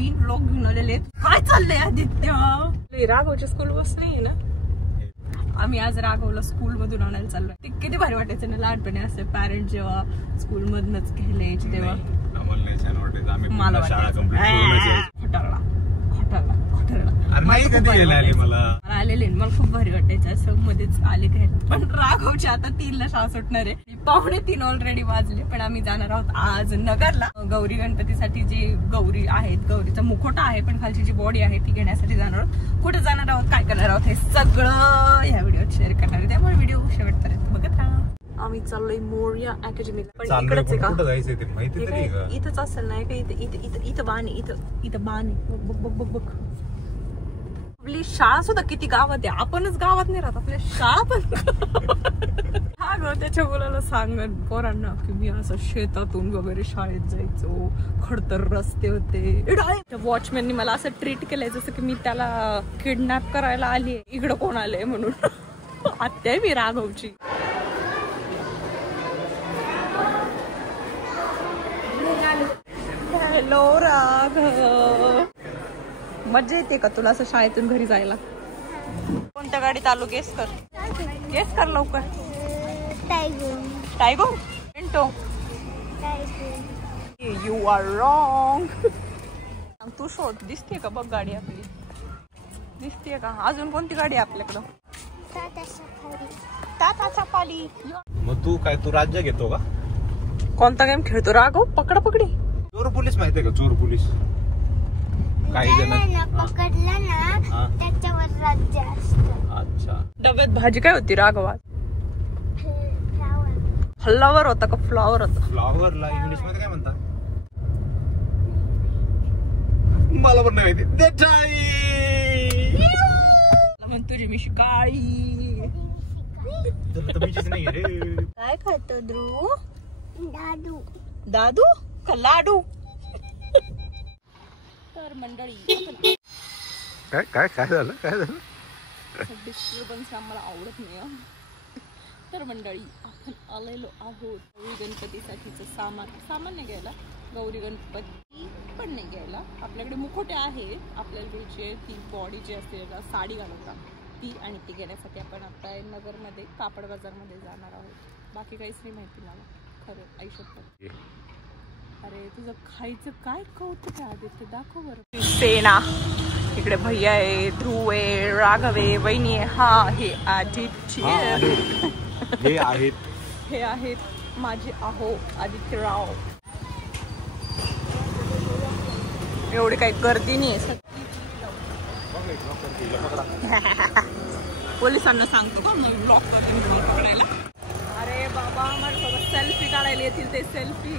नवीन vlog घेऊन आलेले आहेत. काय चाललंय आदित्य? राघवच्या स्कूल बस नाही ना. आम्ही आज राघवला स्कूल मधून आणायला चाललोय. ते किती भारी वाटायचं ना लहानपणी असे पॅरेंट जेव्हा स्कूल मधनच घ्यायला यायचे तेव्हा. मला आलेले मला खूप भारी वाटायचं असं मध्येच आले घ्यायला. पण राघवच्या आता 3ला शाळा सुटणार आहे. 2:45 ऑलरेडी वाजले. पण आम्ही जाणार आहोत आज नगरला गौरी गणपतीसाठी. जी गौरी आहेत, गौरीचा मुखोटा आहे पण खालची जी बॉडी आहे ती घेण्यासाठी जाणार आहोत. कुठे जाणार आहोत, काय करणार आहोत हे सगळं या व्हिडिओत शेअर करणार आहे. त्यामुळे व्हिडिओ शेवटपर्यंत बघत राहा. आम्ही चाललोय मोरया अकॅडमीला. पण इकडेच आहे का? इथंच असेल नाही का? इथं बाण आहे. इथं बाण आहे. बघ बघ बघ. आपली शाळा सुद्धा किती गावात आहे. आपणच गावात नाही राहत. आपल्या शाळा पण हा ग त्याच्या मुलाला सांगत पोरांना की मी असं शेतातून वगैरे शाळेत जायचो. खडतर रस्ते होते. वॉचमॅननी मला असं ट्रीट केलंय जसं की मी त्याला किडनॅप करायला आली. इकडं कोण आलंय म्हणून. आत्या मी राघवची. हॅलो राघव, मजा येते का तुला असं शाळेतून घरी जायला? कोणत्या गाडीत आलो गेस कर. गेस कर लवकर. टायगो मिंटो. You are wrong. तू शोध. दिसते का बघ गाडी आपली? दिसते का? अजून कोणती गाडी आहे आपल्याकडं? टाटा सफारी. मग तू काय तू राज्य घेतो का? कोणता गेम खेळतो राघव? पकडा पकडी. चोर पोलीस माहितीये का? चोर पोलीस काही जण पकडलं ना त्याच्यावर राज्य असतं. अच्छा. डब्यात भाजी काय होती राघवात? फ्लॉवर होता का फ्लॉवर होता? फ्लॉवरला इंग्लिश मध्ये काय म्हणतात? मला पण नाही माहिती. म्हण तुझी मी शिकाळी. काय खातो ध्रुव? दादू. दादू का लाडू? तर मंडळी काय काय काय झालं? काय झालं? डिस्टर्बन्स आम्हाला आवडत नाही. तर मंडळी आपण आलेलो आहोत गौरी गणपतीसाठीचं सामान नाही घ्यायला. गौरी गणपती पण नाही घ्यायला. आपल्याकडे मुखोटे आहेत. आपल्याकडे ती बॉडी जी असते साडी घालवतात ती आणि ती घेण्यासाठी आपण आता नगरमध्ये कापड बाजारमध्ये जाणार आहोत. बाकी काहीच नाही माहिती मला खरं आयुष्यात. अरे तुझं खायचं काय कौतुक आहे आदित्य? दाखव बरं. सेना इकडे भैया आहे, ध्रुव आहे, राघव आहे, वहिनी आहे. हा हे आदित्य. हे आहेत माझे आहो आदित्यराव. एवढी काही गर्दी नाही आहे. पोलिसांना सांगतो का मग ब्लॉक पकडायला. अरे बाबा माझ्यासोबत सेल्फी काढायला येतील ते सेल्फी.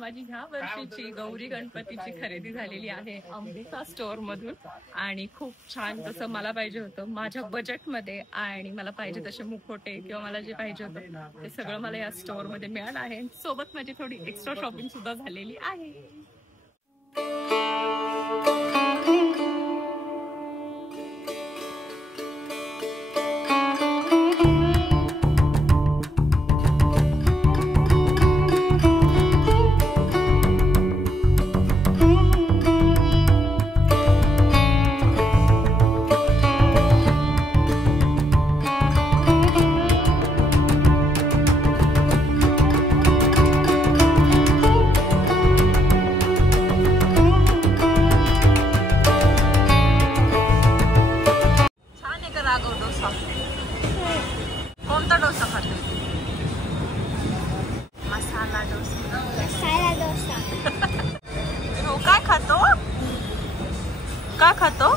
माझी ह्या वर्षीची गौरी गणपतीची खरेदी झालेली आहे अंबिका स्टोअर मधून. आणि खूप छान तसं मला पाहिजे होतं माझ्या बजेटमध्ये. आणि मला पाहिजे तसे मुखोटे किंवा मला जे पाहिजे होतं ते सगळं मला या स्टोअर मध्ये मिळालं आहे. सोबत माझी थोडी एक्स्ट्रा शॉपिंग सुद्धा झालेली आहे. कोणता डोसा खातो? मसाला डोसा. मसाला डोसा. काय खातो? काय खातो?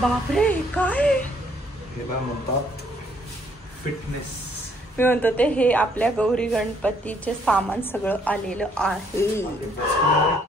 बापरे काय म्हणतात? फिटनेस. मी म्हणतो ते हे आपल्या गौरी गणपतीचे सामान सगळं आलेलं आहे.